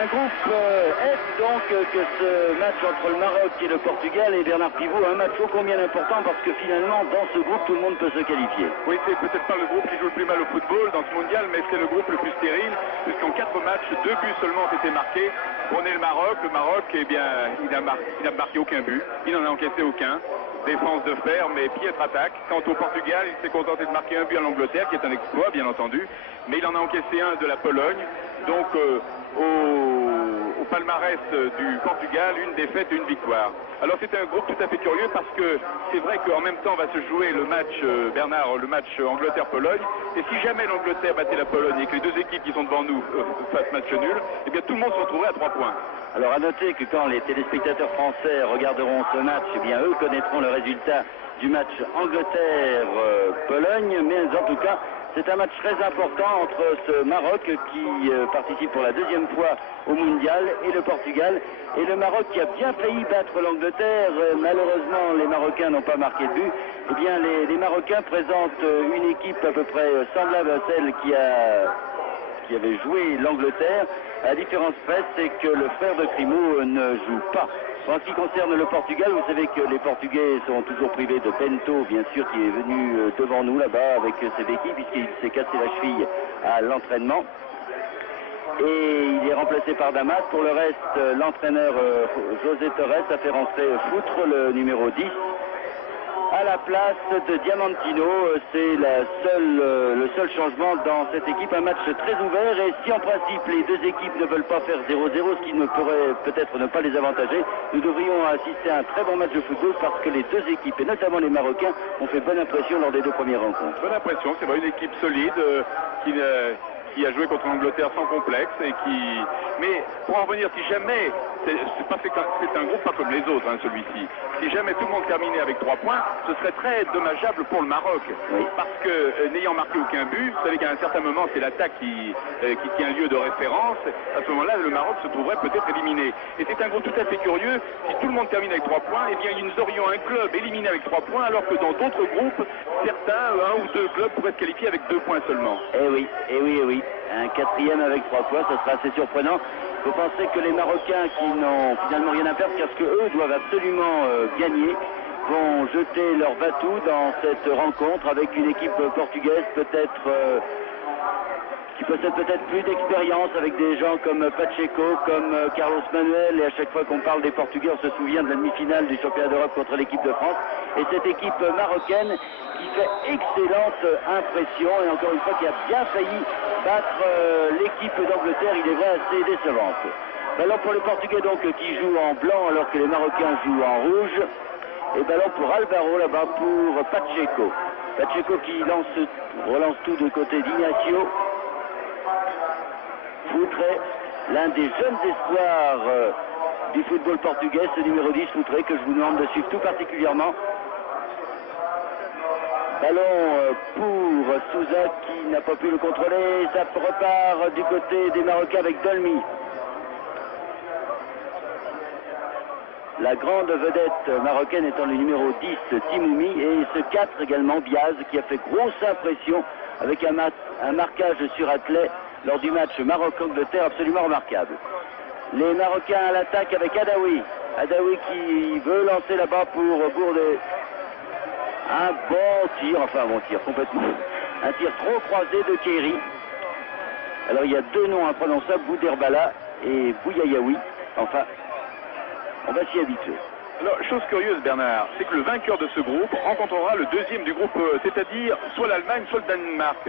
Un groupe F donc que ce match entre le Maroc et le Portugal et Bernard Pivot, un match ô combien important parce que finalement dans ce groupe tout le monde peut se qualifier. Oui, c'est peut-être pas le groupe qui joue le plus mal au football dans ce mondial, mais c'est le groupe le plus stérile puisqu'en 4 matchs, 2 buts seulement ont été marqués. On est le Maroc, eh bien, il n'a marqué aucun but, il n'en a encaissé aucun. Défense de fer, mais piètre attaque. Quant au Portugal, il s'est contenté de marquer un but à l'Angleterre, qui est un exploit, bien entendu. Mais il en a encaissé un de la Pologne. Donc, au palmarès du Portugal, une défaite et une victoire. Alors, c'est un groupe tout à fait curieux parce que c'est vrai qu'en même temps va se jouer le match, Bernard, le match Angleterre-Pologne. Et si jamais l'Angleterre battait la Pologne et que les deux équipes qui sont devant nous fassent match nul, eh bien, tout le monde se retrouverait à 3 points. Alors à noter que quand les téléspectateurs français regarderont ce match, eh bien eux connaîtront le résultat du match Angleterre-Pologne, mais en tout cas c'est un match très important entre ce Maroc qui participe pour la 2e fois au mondial et le Portugal. Et le Maroc qui a bien failli battre l'Angleterre, malheureusement les Marocains n'ont pas marqué de but. Eh bien les Marocains présentent une équipe à peu près semblable à celle qui avait joué l'Angleterre. La différence près, c'est que le frère de Crimo ne joue pas. En ce qui concerne le Portugal, vous savez que les Portugais sont toujours privés de Bento, bien sûr, qui est venu devant nous là-bas avec ses béquilles, puisqu'il s'est cassé la cheville à l'entraînement. Et il est remplacé par Damas. Pour le reste, l'entraîneur José Torres a fait rentrer Foutre, le numéro 10. À la place de Diamantino, c'est le seul changement dans cette équipe, un match très ouvert et si en principe les deux équipes ne veulent pas faire 0-0, ce qui ne pourrait peut-être ne pas les avantager, nous devrions assister à un très bon match de football parce que les deux équipes, et notamment les Marocains, ont fait bonne impression lors des 2 premières rencontres. Bonne impression, c'est vrai, une équipe solide qui a joué contre l'Angleterre sans complexe et qui... Mais pour en revenir, si jamais, c'est un groupe pas comme les autres, hein, celui-ci, si jamais tout le monde terminait avec 3 points, ce serait très dommageable pour le Maroc. Oui. Parce que n'ayant marqué aucun but, vous savez qu'à un certain moment, c'est l'attaque qui tient lieu de référence. À ce moment-là, le Maroc se trouverait peut-être éliminé. Et c'est un groupe tout à fait curieux. Si tout le monde termine avec 3 points, eh bien, nous aurions un club éliminé avec 3 points, alors que dans d'autres groupes, certains, 1 ou 2 clubs pourraient se qualifier avec 2 points seulement. Eh oui, eh oui, eh oui. Un 4e avec 3 points, ça sera assez surprenant. Vous pensez que les Marocains qui n'ont finalement rien à perdre, parce qu'eux doivent absolument gagner, vont jeter leur va-tout dans cette rencontre avec une équipe portugaise peut-être qui possède peut-être plus d'expérience avec des gens comme Pacheco, comme Carlos Manuel, et à chaque fois qu'on parle des Portugais, on se souvient de la demi-finale du championnat d'Europe contre l'équipe de France, et cette équipe marocaine qui fait excellente impression, et encore une fois qui a bien failli battre l'équipe d'Angleterre, il est vrai, assez décevante. Ballon pour les Portugais donc qui jouent en blanc alors que les Marocains jouent en rouge, et ballon pour Alvaro là-bas pour Pacheco. Pacheco qui relance tout du côté d'Ignacio. Foutré, l'un des jeunes espoirs du football portugais, ce numéro 10, Foutré, que je vous demande de suivre tout particulièrement. Ballon pour Souza qui n'a pas pu le contrôler, ça repart du côté des Marocains avec Dolmy. La grande vedette marocaine étant le numéro 10, Timoumi, et ce 4 également, Biaz, qui a fait grosse impression avec un marquage sur athlète lors du match Maroc-Angleterre absolument remarquable. Les Marocains à l'attaque avec Adaoui. Adaoui qui veut lancer là-bas pour Bourdet. Un bon tir complètement. Un tir trop croisé de Kéry. Alors il y a 2 noms imprononçables, Bouderbala et Bouyayaoui. Enfin, on va s'y habituer. Alors, chose curieuse, Bernard, c'est que le vainqueur de ce groupe rencontrera le 2e du groupe, c'est-à-dire soit l'Allemagne, soit le Danemark.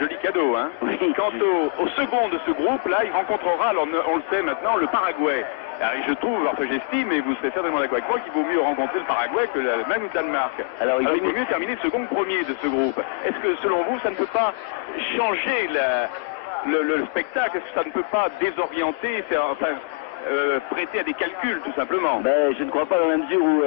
Joli cadeau, hein. Oui. Quant au second de ce groupe-là, il rencontrera, alors on le sait maintenant, le Paraguay. Alors, j'estime, et vous serez certainement d'accord avec moi, qu'il vaut mieux rencontrer le Paraguay que l'Allemagne ou le Danemark. Alors il vaut mieux terminer second premier de ce groupe. Est-ce que, selon vous, ça ne peut pas changer le spectacle? Est-ce que ça ne peut pas désorienter, prêter à des calculs, tout simplement? Ben, je ne crois pas dans la mesure où,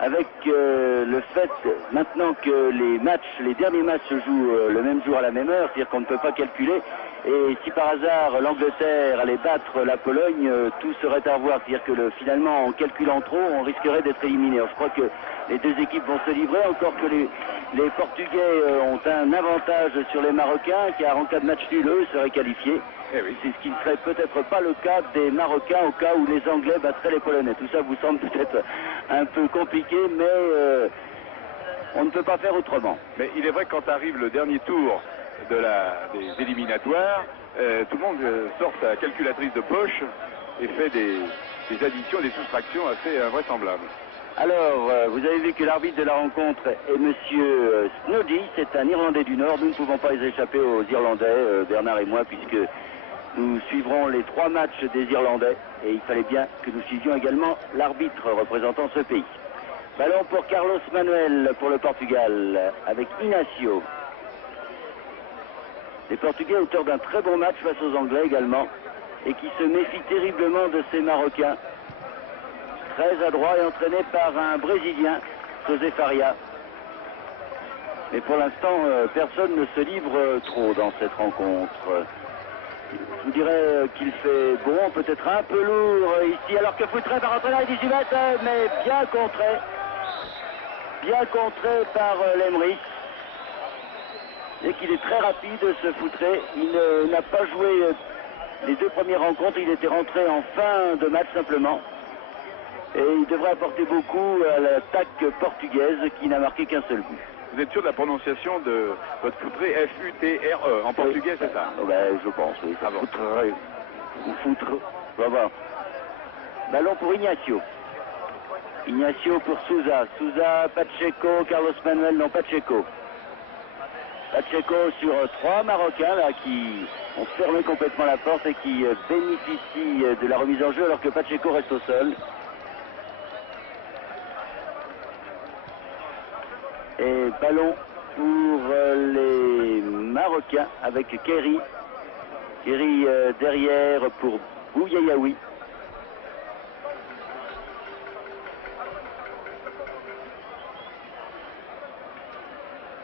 avec le fait maintenant que les derniers matchs se jouent le même jour à la même heure, c'est-à-dire qu'on ne peut pas calculer, et si par hasard l'Angleterre allait battre la Pologne, tout serait à revoir, c'est-à-dire que finalement en calculant trop, on risquerait d'être éliminé. Alors, je crois que les deux équipes vont se livrer, encore que les Portugais ont un avantage sur les Marocains, car en cas de match nul, eux seraient qualifiés. Eh oui. C'est ce qui ne serait peut-être pas le cas des Marocains au cas où les Anglais battraient les Polonais. Tout ça vous semble peut-être un peu compliqué, mais on ne peut pas faire autrement. Mais il est vrai que quand arrive le dernier tour des éliminatoires, tout le monde sort sa calculatrice de poche et fait des additions, des soustractions assez invraisemblables. Alors, vous avez vu que l'arbitre de la rencontre est monsieur Snoddy, c'est un Irlandais du Nord. Nous ne pouvons pas les échapper aux Irlandais, Bernard et moi, puisque nous suivrons les 3 matchs des Irlandais. Et il fallait bien que nous suivions également l'arbitre représentant ce pays. Ballon pour Carlos Manuel pour le Portugal, avec Inacio. Les Portugais auteurs d'un très bon match face aux Anglais également, et qui se méfient terriblement de ces Marocains. Très adroit et entraîné par un Brésilien, José Faria. Mais pour l'instant, personne ne se livre trop dans cette rencontre. Je vous dirais qu'il fait bon, peut-être un peu lourd ici, alors que Foutré va rentrer dans les 18 mètres, mais bien contré. Bien contré par Lemri. Et qu'il est très rapide, ce Foutré. Il n'a pas joué les 2 premières rencontres, il était rentré en fin de match simplement. Et il devrait apporter beaucoup à l'attaque portugaise qui n'a marqué qu'un seul but. Vous êtes sûr de la prononciation de votre Foutré, F-U-T-R-E, en portugais, c'est ça? Ben, je pense, oui. Ça Foutré. Ou Foutre. Voilà. Ballon pour Ignacio. Ignacio pour Souza. Souza, Pacheco, Carlos Manuel, non, Pacheco. Pacheco sur 3 Marocains là, qui ont fermé complètement la porte et qui bénéficient de la remise en jeu alors que Pacheco reste au sol. Et ballon pour les Marocains avec Kerry. Kerry derrière pour Bouyayaoui.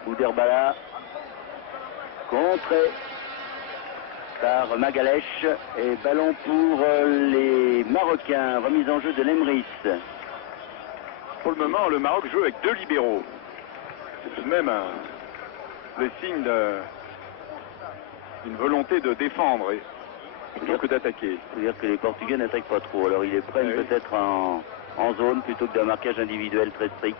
Bouderbala. Contré par Magalèche. Et ballon pour les Marocains. Remise en jeu de Lemris. Pour le moment, le Maroc joue avec 2 libéraux. C'est tout de même le signe d'une volonté de défendre plutôt que d'attaquer. Il faut dire que les Portugais n'attaquent pas trop. Alors ils les prennent peut-être en zone plutôt que d'un marquage individuel très strict.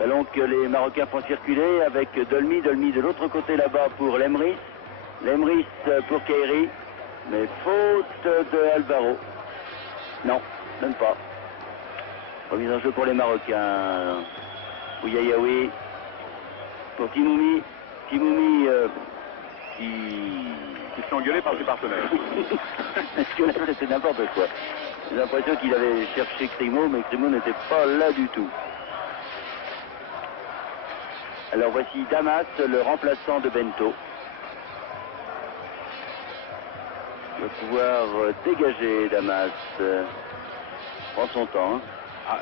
Ballon que les Marocains font circuler avec Dolmy. Dolmy de l'autre côté là-bas pour Lemris. Lemris pour Keiri. Mais faute de Alvaro. Non, même pas. Remise en jeu pour les Marocains. Bouyayaoui. Pour Timoumi. Timoumi qui se fait engueuler par ses partenaires. Est-ce que là c'était n'importe quoi? J'ai l'impression qu'il avait cherché Crimo, mais Crimo n'était pas là du tout. Alors voici Damas, le remplaçant de Bento. Il va pouvoir dégager Damas. Prend son temps. Hein. Ah,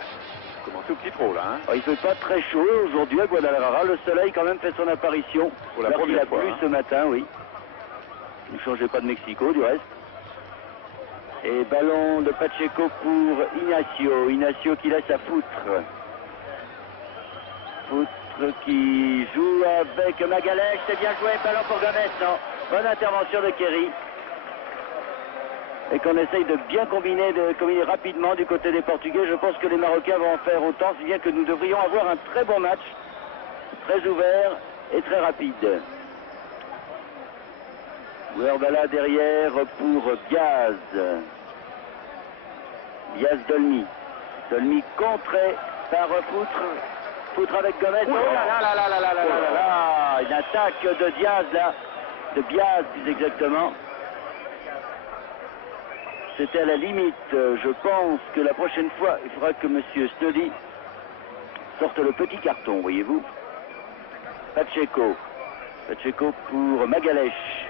commencé au petit trot là. Hein. Alors, il ne fait pas très chaud aujourd'hui à Guadalajara. Le soleil quand même fait son apparition. Pour la première fois. Il a plu ce matin, oui. Ne changez pas de Mexico du reste. Et ballon de Pacheco pour Inacio. Inacio qui laisse à Foutre. Foutre qui joue avec Magalèche. C'est bien joué. Ballon pour Gomez. Non. Bonne intervention de Kerry. Et qu'on essaye de bien combiner rapidement du côté des Portugais. Je pense que les Marocains vont en faire autant, si bien que nous devrions avoir un très bon match, très ouvert et très rapide. Bouderbala derrière pour Diaz. Diaz Dolmy. Dolmy contré par Foutre. Foutre avec Gomez. Oh là là là là là là là là là. Une attaque de Diaz là. De Diaz plus exactement. C'était à la limite. Je pense que la prochaine fois, il faudra que M. Snoddy sorte le petit carton, voyez-vous. Pacheco. Pacheco pour Magalèche.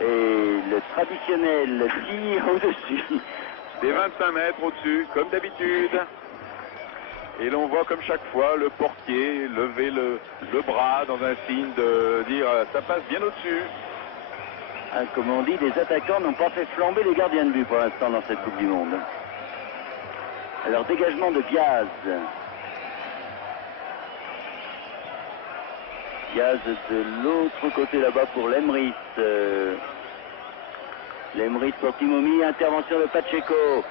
Et le traditionnel tir au-dessus. Des 25 mètres au-dessus, comme d'habitude. Et l'on voit comme chaque fois le portier lever le bras dans un signe de dire ça passe bien au-dessus. Hein, comme on dit, les attaquants n'ont pas fait flamber les gardiens de but pour l'instant dans cette Coupe du Monde. Alors dégagement de Diaz. Diaz de l'autre côté là-bas pour Lemris. Lemris pour Timomi, intervention de Pacheco.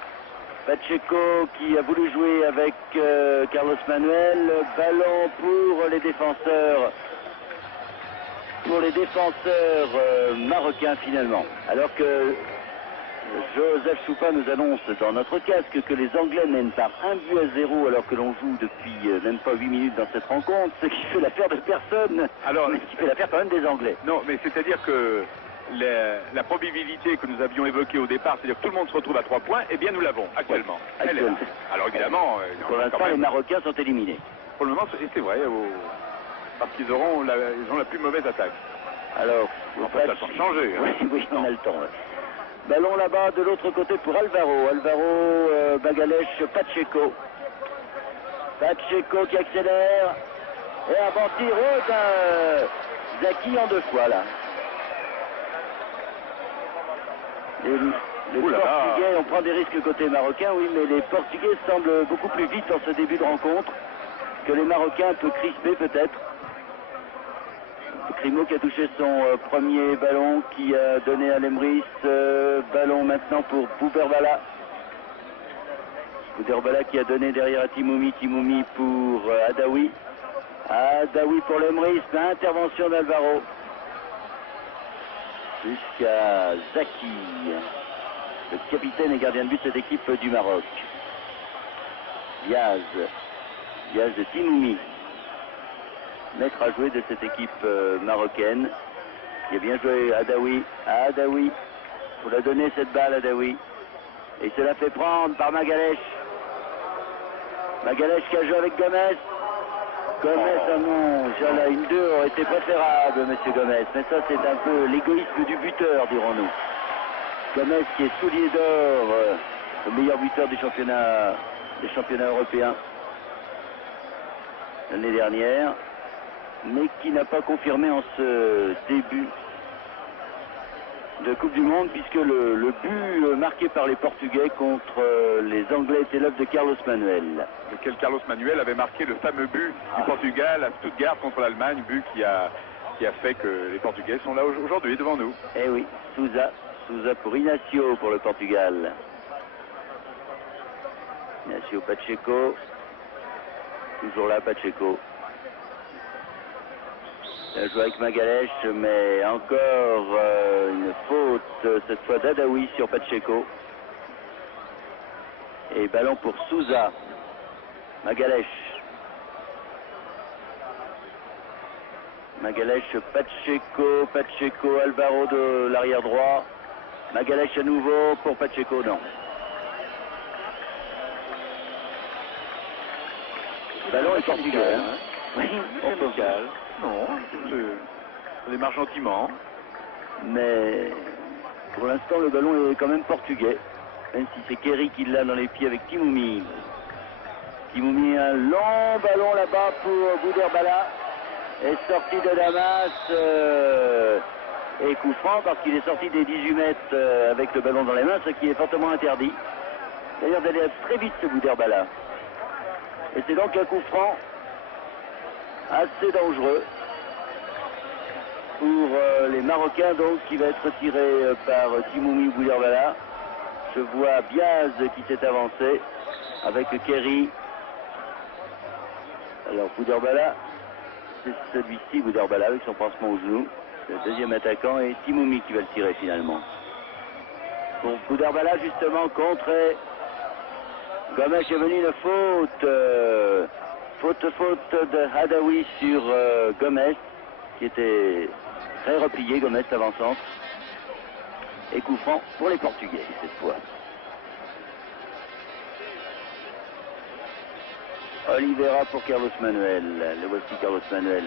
Pacheco qui a voulu jouer avec Carlos Manuel. Ballon pour les défenseurs. Pour les défenseurs marocains finalement. Alors que Joseph Choupa nous annonce dans notre casque que les Anglais mènent par 1-0 alors que l'on joue depuis même pas 8 minutes dans cette rencontre, ce qui fait l'affaire de personne, alors, mais ce qui fait l'affaire quand même des Anglais. Non, mais c'est-à-dire que la probabilité que nous avions évoquée au départ, c'est-à-dire que tout le monde se retrouve à 3 points, eh bien nous l'avons actuellement. Ouais, Elle est là. Alors évidemment... pour l'instant, les Marocains sont éliminés. Pour le moment, c'est vrai, parce qu'ils ont la plus mauvaise attaque. Alors, on peut changer. Hein. Oui, on a le temps. Ouais. Ballon là-bas de l'autre côté pour Alvaro. Alvaro, Magalhães, Pacheco. Pacheco qui accélère. Et un bon tir Zaki en 2 fois là. Les Portugais, on prend des risques côté marocain, oui, mais les Portugais semblent beaucoup plus vite dans ce début de rencontre que les Marocains, un peu crispés peut-être. Crimo qui a touché son premier ballon, qui a donné à Lemris. Ballon maintenant pour Bouberbala. Bouberbala qui a donné derrière à Timomi. Timomi pour Adaoui. Adaoui pour Lemris. Intervention d'Alvaro. Jusqu'à Zaki, le capitaine et gardien de but de cette équipe du Maroc. Diaz de Timoumi, maître à jouer de cette équipe marocaine. Il a bien joué Adaoui. Adaoui, pour la donner cette balle Adaoui. Et il se la fait prendre par Magalhães. Magalhães qui a joué avec Gomez. Gomez, ah non, Jala, une 2 aurait été préférable, monsieur Gomez. Mais ça, c'est un peu l'égoïsme du buteur, dirons-nous. Gomez qui est soulier d'or, le meilleur buteur des championnats européens l'année dernière, mais qui n'a pas confirmé en ce début de Coupe du Monde, puisque le but marqué par les Portugais contre les Anglais était l'œuvre de Carlos Manuel. Lequel Carlos Manuel avait marqué le fameux but du Portugal à Stuttgart contre l'Allemagne, but qui a fait que les Portugais sont là aujourd'hui devant nous. Eh oui, Souza pour Inacio pour le Portugal. Inacio Pacheco, toujours là Pacheco. Il a joué avec Magalhães, mais encore une faute, cette fois d'Adaoui sur Pacheco. Et ballon pour Souza. Magalhães. Pacheco, Alvaro de l'arrière droit. Magalhães à nouveau pour Pacheco, non. Ballon est portugais. Hein. Oui, Portugal. Non, on démarre gentiment. Mais pour l'instant, le ballon est quand même portugais. Même si c'est Kerry qui l'a dans les pieds avec Timoumi. Timoumi, un long ballon là-bas pour Bouberbala. Est sorti de Damas. Et coup franc parce qu'il est sorti des 18 mètres avec le ballon dans les mains, ce qui est fortement interdit. D'ailleurs, d'aller très vite ce Bouberbala. Et c'est donc un coup franc assez dangereux pour les Marocains, donc, qui va être tiré par Timoumi Bouberbala. Je vois Biaz qui s'est avancé avec Kerry. Alors Bouberbala, c'est celui-ci, Bouberbala, avec son pansement au genou. C'est le deuxième attaquant et Timoumi qui va le tirer finalement. Bon, Bouberbala justement contré. Gomes est venu une faute. Faute de Adaoui sur Gomes, qui était très replié, Gomes avançant. Et coup franc pour les Portugais cette fois. Oliveira pour Carlos Manuel. Le voici Carlos Manuel.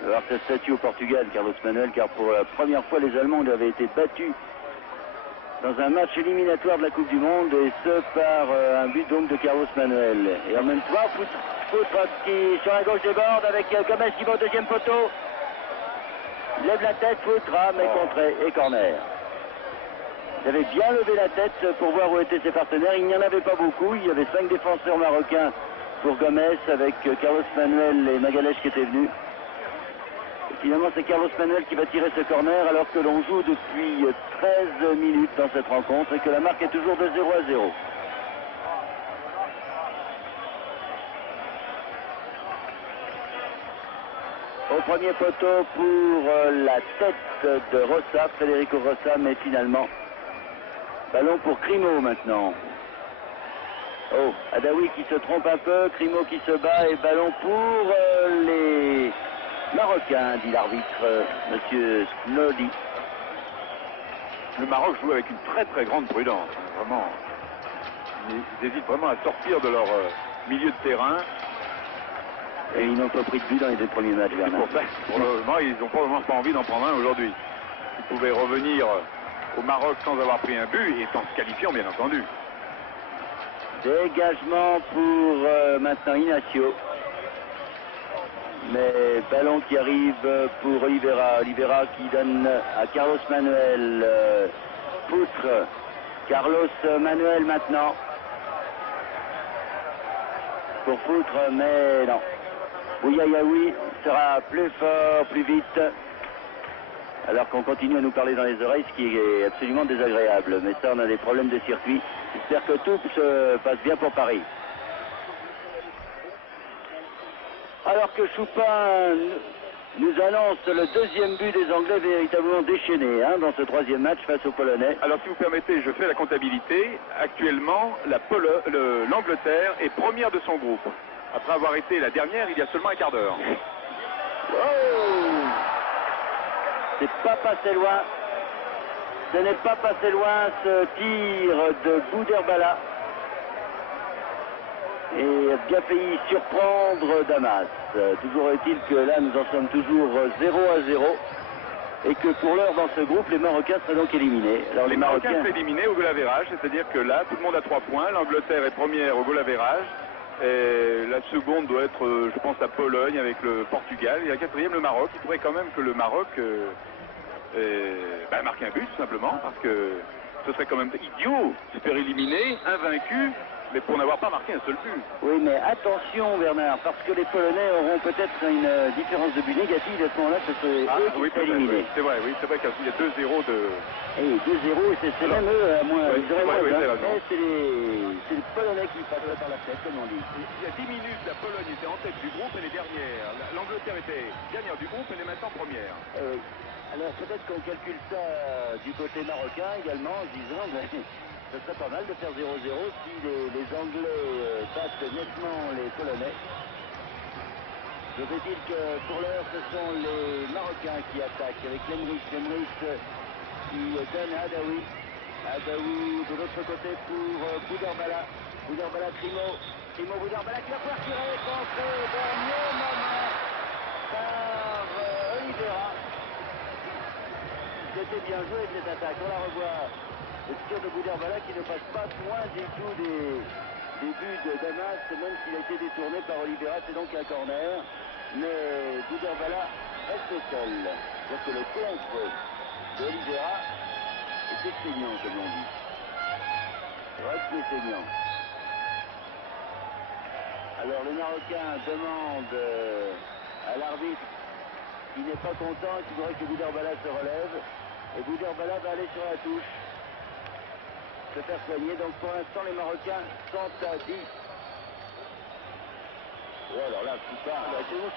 Il va avoir sa statue au Portugal, Carlos Manuel, car pour la première fois les Allemands avaient été battus dans un match éliminatoire de la Coupe du Monde, et ce par un but donc de Carlos Manuel. Et en même temps, Foutre qui sur la gauche déborde avec Gomes qui va au deuxième poteau. Il lève la tête, Foutre, mais contré et corner. Il avait bien levé la tête pour voir où étaient ses partenaires. Il n'y en avait pas beaucoup. Il y avait 5 défenseurs marocains pour Gomes avec Carlos Manuel et Magalhães qui étaient venus. Finalement, c'est Carlos Manuel qui va tirer ce corner alors que l'on joue depuis 13 minutes dans cette rencontre et que la marque est toujours de 0-0. Au premier poteau pour la tête de Rossa, Federico Rossa, mais finalement, ballon pour Crimo maintenant. Oh, Adaoui qui se trompe un peu, Crimo qui se bat et ballon pour les Marocains, dit l'arbitre, monsieur Snodi. Le Maroc joue avec une très très grande prudence, hein, vraiment. Ils hésitent vraiment à sortir de leur milieu de terrain. Et ils n'ont pas pris de but dans les deux premiers matchs, Bernard. Pour ça, pour le moment, ils n'ont probablement pas envie d'en prendre un aujourd'hui. Ils pouvaient revenir au Maroc sans avoir pris un but et en se qualifiant, bien entendu. Dégagement pour maintenant Inacio. Mais ballon qui arrive pour Oliveira. Oliveira qui donne à Carlos Manuel. Poutre. Carlos Manuel maintenant. Pour Poutre, mais non. Bouyayaoui sera plus fort, plus vite. Alors qu'on continue à nous parler dans les oreilles, ce qui est absolument désagréable. Mais ça, on a des problèmes de circuit. J'espère que tout se passe bien pour Paris. Alors que Choupin nous annonce le deuxième but des Anglais véritablement déchaîné dans ce troisième match face aux Polonais. Alors si vous permettez, je fais la comptabilité. Actuellement, l'Angleterre est première de son groupe. Après avoir été la dernière il y a seulement un quart d'heure. Oh, c'est pas passé loin. Ce n'est pas passé loin ce tir de Bouderbala. Et bien failli surprendre Damas. Toujours est-il que là nous en sommes toujours 0-0 et que pour l'heure dans ce groupe les Marocains seraient donc éliminés. Alors les Marocains seraient éliminés au goal average, c'est-à-dire que là tout le monde a 3 points, l'Angleterre est première au goal average, et la seconde doit être je pense la Pologne avec le Portugal, et la quatrième le Maroc. Il faudrait quand même que le Maroc marque un but tout simplement, parce que ce serait quand même idiot de se faire éliminer, invaincu, mais pour n'avoir pas marqué un seul but. Oui, mais attention Bernard, parce que les Polonais auront peut-être une différence de but négative, à ce moment-là, ce serait eux qui seraient éliminés. Oui, c'est vrai, qu'il y a 2-0 de... Et 2-0, et c'est même eux, à moins, oui, ils auraient moins, mais c'est les Polonais qui passent par la tête, comme on dit. Il y a 10 minutes, la Pologne était en tête du groupe, elle est dernière. L'Angleterre était dernière du groupe, elle est maintenant première. Alors peut-être qu'on calcule ça du côté marocain également, en se disant, ce serait pas mal de faire 0-0 si les Anglais battent nettement les Polonais. Je veux dire que pour l'heure, ce sont les Marocains qui attaquent avec Lemrich qui donne à Adaoui. Adaoui de l'autre côté pour Bouderbala. Bouderbala, Crimo Bouderbala qui va pouvoir tirer, contré au dernier moment par Oliveira. C'était bien joué cette attaque, on la revoit. Le tir de Bouderbala qui ne passe pas loin du tout des buts de Damas, même s'il a été détourné par Oliveira, c'est donc un corner. Mais Bouderbala reste seul. Donc le contre d'Oliveira était saignant, comme on dit. Reste saignant. Alors le Marocain demande à l'arbitre qui n'est pas content, qui voudrait que Bouderbala se relève. Et Bouderbala va aller sur la touche. Se faire soigner. Donc pour l'instant, les Marocains sont à 10. Oh, alors là, Choupin,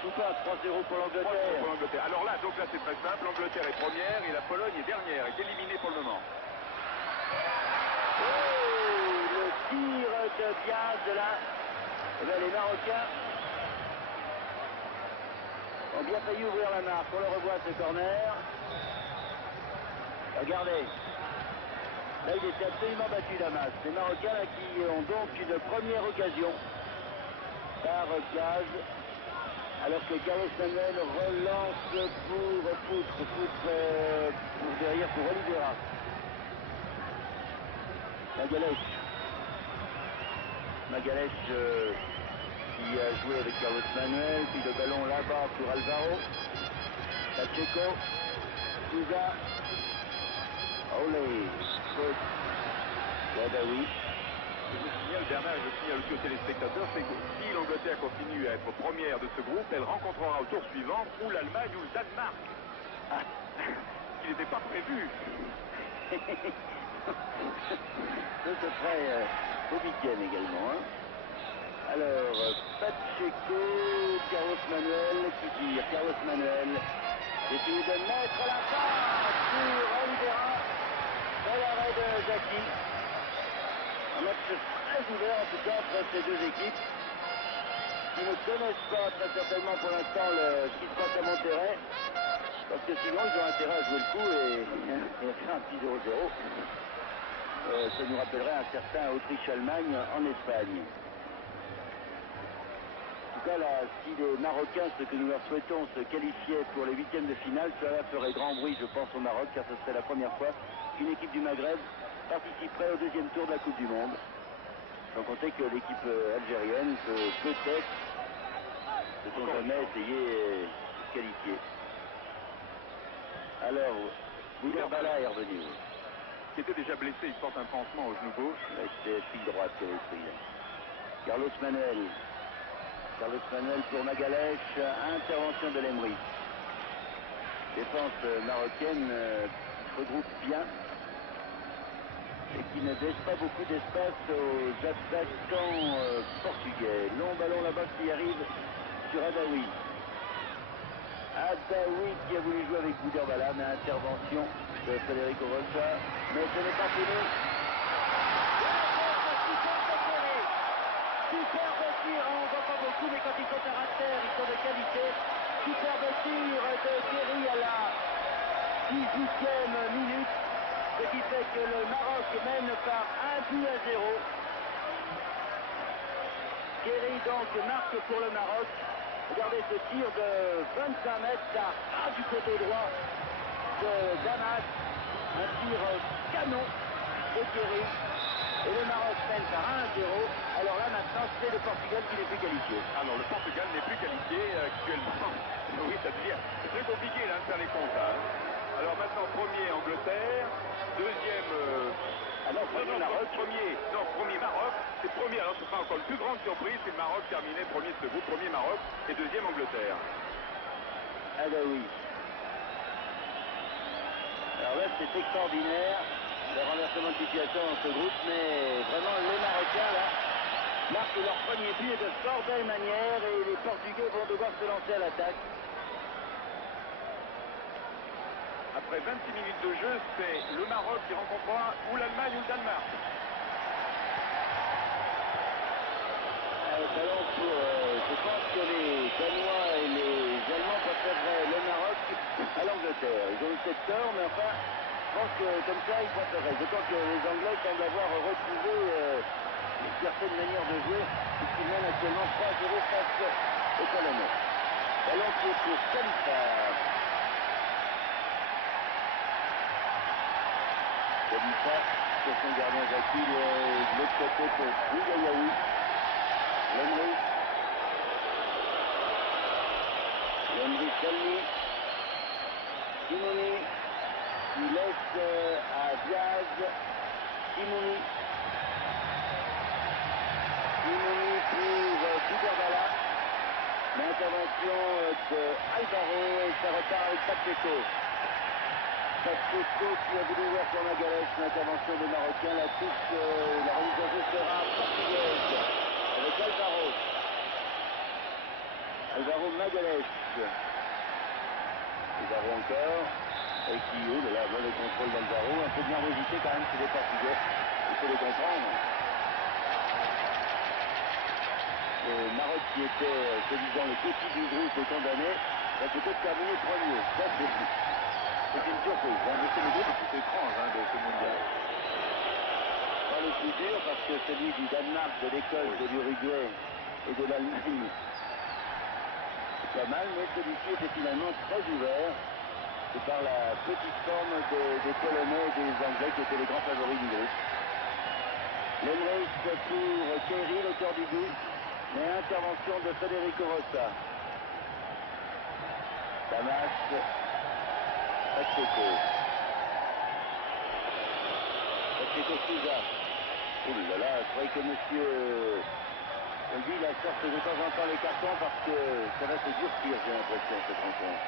Choupin, 3-0 pour l'Angleterre. Alors là, donc là, c'est très simple. L'Angleterre est première et la Pologne est dernière, est éliminée pour le moment. Oh, le tir de Diaz là. Eh bien, les Marocains ont bien failli ouvrir la marque. On le revoit ce corner. Regardez. Là, il était absolument battu, Damas. Les Marocains là, qui ont donc une première occasion par Diaz. Alors que Carlos Manuel relance pour Poutre pour derrière pour Oliveira. Magalhães qui a joué avec Carlos Manuel, puis le ballon là-bas pour Alvaro. Pacheco, Souza, Olé, Adaoui, que je signale, Bernard, je signale aussi aux téléspectateurs, c'est que si l'Angleterre continue à être première de ce groupe, elle rencontrera au tour suivant ou l'Allemagne ou le Danemark. Ah. Ce qui n'était pas prévu. Ça se ferait au week-end également. Hein. Alors, Pacheco, Carlos Manuel, qui tire. Carlos Manuel, essayer de mettre la passe sur Oliveira. Bel arrêt de Jackie. Un match très ouvert en tout cas entre ces deux équipes qui ne connaissent pas très certainement pour l'instant ce qui se passe à Monterrey. Parce que sinon ils ont intérêt à jouer le coup et à faire un petit 0-0. Ça nous rappellerait un certain Autriche-Allemagne en Espagne. En tout cas, là, si les Marocains, ce que nous leur souhaitons, se qualifiaient pour les huitièmes de finale, cela ferait grand bruit, je pense, au Maroc, car ce serait la première fois qu'une équipe du Maghreb participerait au deuxième tour de la Coupe du Monde. Sans compter que l'équipe algérienne peut peut-être, peut-on jamais essayer de se qualifier. Alors, Bouderbala est revenu. Qui était déjà blessé, il porte un pansement au genou gauche. C'était fil droite qui avait pris. Carlos Manuel. Carlos Manuel pour Magalhães, intervention de l'Emery. Défense marocaine qui regroupe bien et qui ne laisse pas beaucoup d'espace aux attaquants portugais. Long ballon là-bas qui arrive sur Adaoui. Adaoui qui a voulu jouer avec Bouderbala, mais intervention de Federico Rocha. Mais ce n'est pas fini. Superbe tir, on ne voit pas beaucoup, mais quand ils sont terre à terre, ils sont de qualité. Superbe tir de Kerry à la 18e minute, ce qui fait que le Maroc mène par 1-0. Kerry donc marque pour le Maroc. Regardez ce tir de 25 mètres, ça ras du côté droit de Damas. Un tir canon de Kerry. Et le Maroc mène par 1-0. Alors là maintenant c'est le Portugal qui n'est plus qualifié. Alors le Portugal n'est plus qualifié actuellement. Oui, ça devient très compliqué là, de faire les comptes. Hein. Alors maintenant premier Angleterre, deuxième... premier Maroc. Premier Maroc. C'est premier, alors ce sera encore une plus grande surprise si le Maroc terminait premier de ce groupe. Premier Maroc et deuxième Angleterre. Ah bah oui. Alors là c'est extraordinaire. Le renversement de situation dans ce groupe, mais vraiment les Marocains là marquent leur premier but et de fort belle manière et les Portugais vont devoir se lancer à l'attaque. Après 26 minutes de jeu, c'est le Maroc qui rencontrera ou l'Allemagne ou le Danemark. Ballon pour, je pense que les Danois et les Allemands préféreraient le Maroc à l'Angleterre. Ils ont eu peut-être tort, mais enfin, je pense que comme ça, ils préféreraient. D'autant que les Anglais semblent avoir retrouvé une certaine manière de jouer, puisqu'ils mènent actuellement 3-0 face aux Polonais. Ballon qui est pour Khalifa. Khalifa, sur son gardien Jackie, de l'autre côté pour Bougayaoui. L'Emery Selmi, Simoni, qui laisse à Diaz, Simoni pour Bouderbala, l'intervention de Alvaro et ça repart avec Pacheco. Pacheco qui a voulu voir pour Magalhães, l'intervention des Marocains, la touche, la remise en jeu sera portugaise. Avec Alvaro Magalhães. Alvaro encore. Et qui, oh là là, mauvais contrôle d'Alvaro. Un peu de nervosité quand même chez les Portugais. Il faut les comprendre. Le Maroc qui était, soi-disant, le petit du groupe est condamné. Va peut-être terminer premier. Ça, c'est une surprise. Hein. Mais c'est le groupe le plus étrange de ce mondial. Pas le plus dur parce que celui du Danemark, de l'Écosse, de l'Uruguay et de l'Allemagne, c'est pas mal, mais celui-ci était finalement très ouvert. C'est par la petite forme des Polonais et des Anglais qui étaient les grands favoris du groupe. L'Emrys pour Kerry, l'auteur du but, mais intervention de Federico Rocha. Damas, Pacheco Souza. Oh là là, je croyais que monsieur Albi la sorte de temps en temps les cartons parce que ça va se durcir, j'ai l'impression, cette rencontre.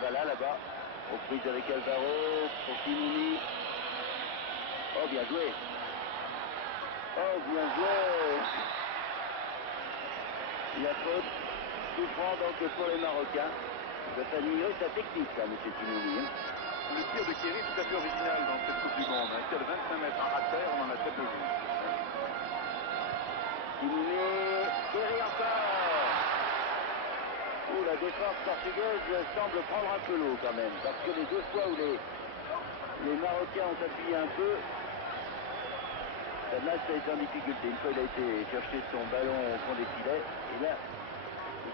Bala là-bas, aux prises avec Alvaro, pour Kimouni. Oh, bien joué. Oh, bien joué. La faute souffrant donc pour les Marocains. Ça fait admirer sa technique, là, M. Kimouni. Le tir de Kéry est tout à fait original dans cette Coupe du Monde. Un tir de 25 mètres à terre, on en a très peu vu. Kimouni, Kéry encore. Où la défense portugaise semble prendre un peu l'eau quand même, parce que les deux fois où les Marocains ont appuyé un peu, Damas a été en difficulté. Une fois il a été chercher son ballon au fond des filets, et là,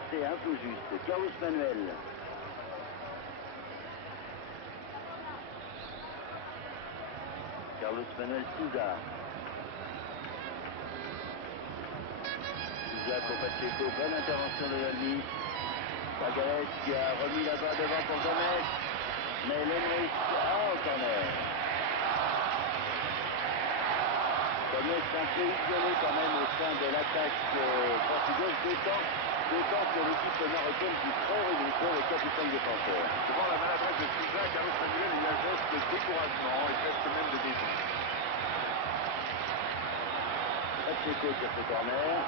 c'est un peu juste. Carlos Manuel. Carlos Manuel Souza. Souza pour Pacheco, bonne intervention de Yalmi. Magalhaes qui a remis la balle devant pour Gomes. Mais Lemrich, au corner. Gomes un peu isolé quand même au sein de l'attaque portugaise, d'autant que l'équipe marocaine joue très regroupée avec 4 ou 5 défenseurs. Devant la maladresse de Souza, Carlos Manuel a eu un geste de découragement et presque même de défi. Pacheco sur ce corner.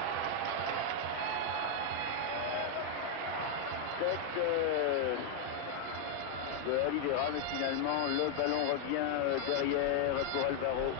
Tête de Oliveira, mais finalement le ballon revient derrière pour Alvaro.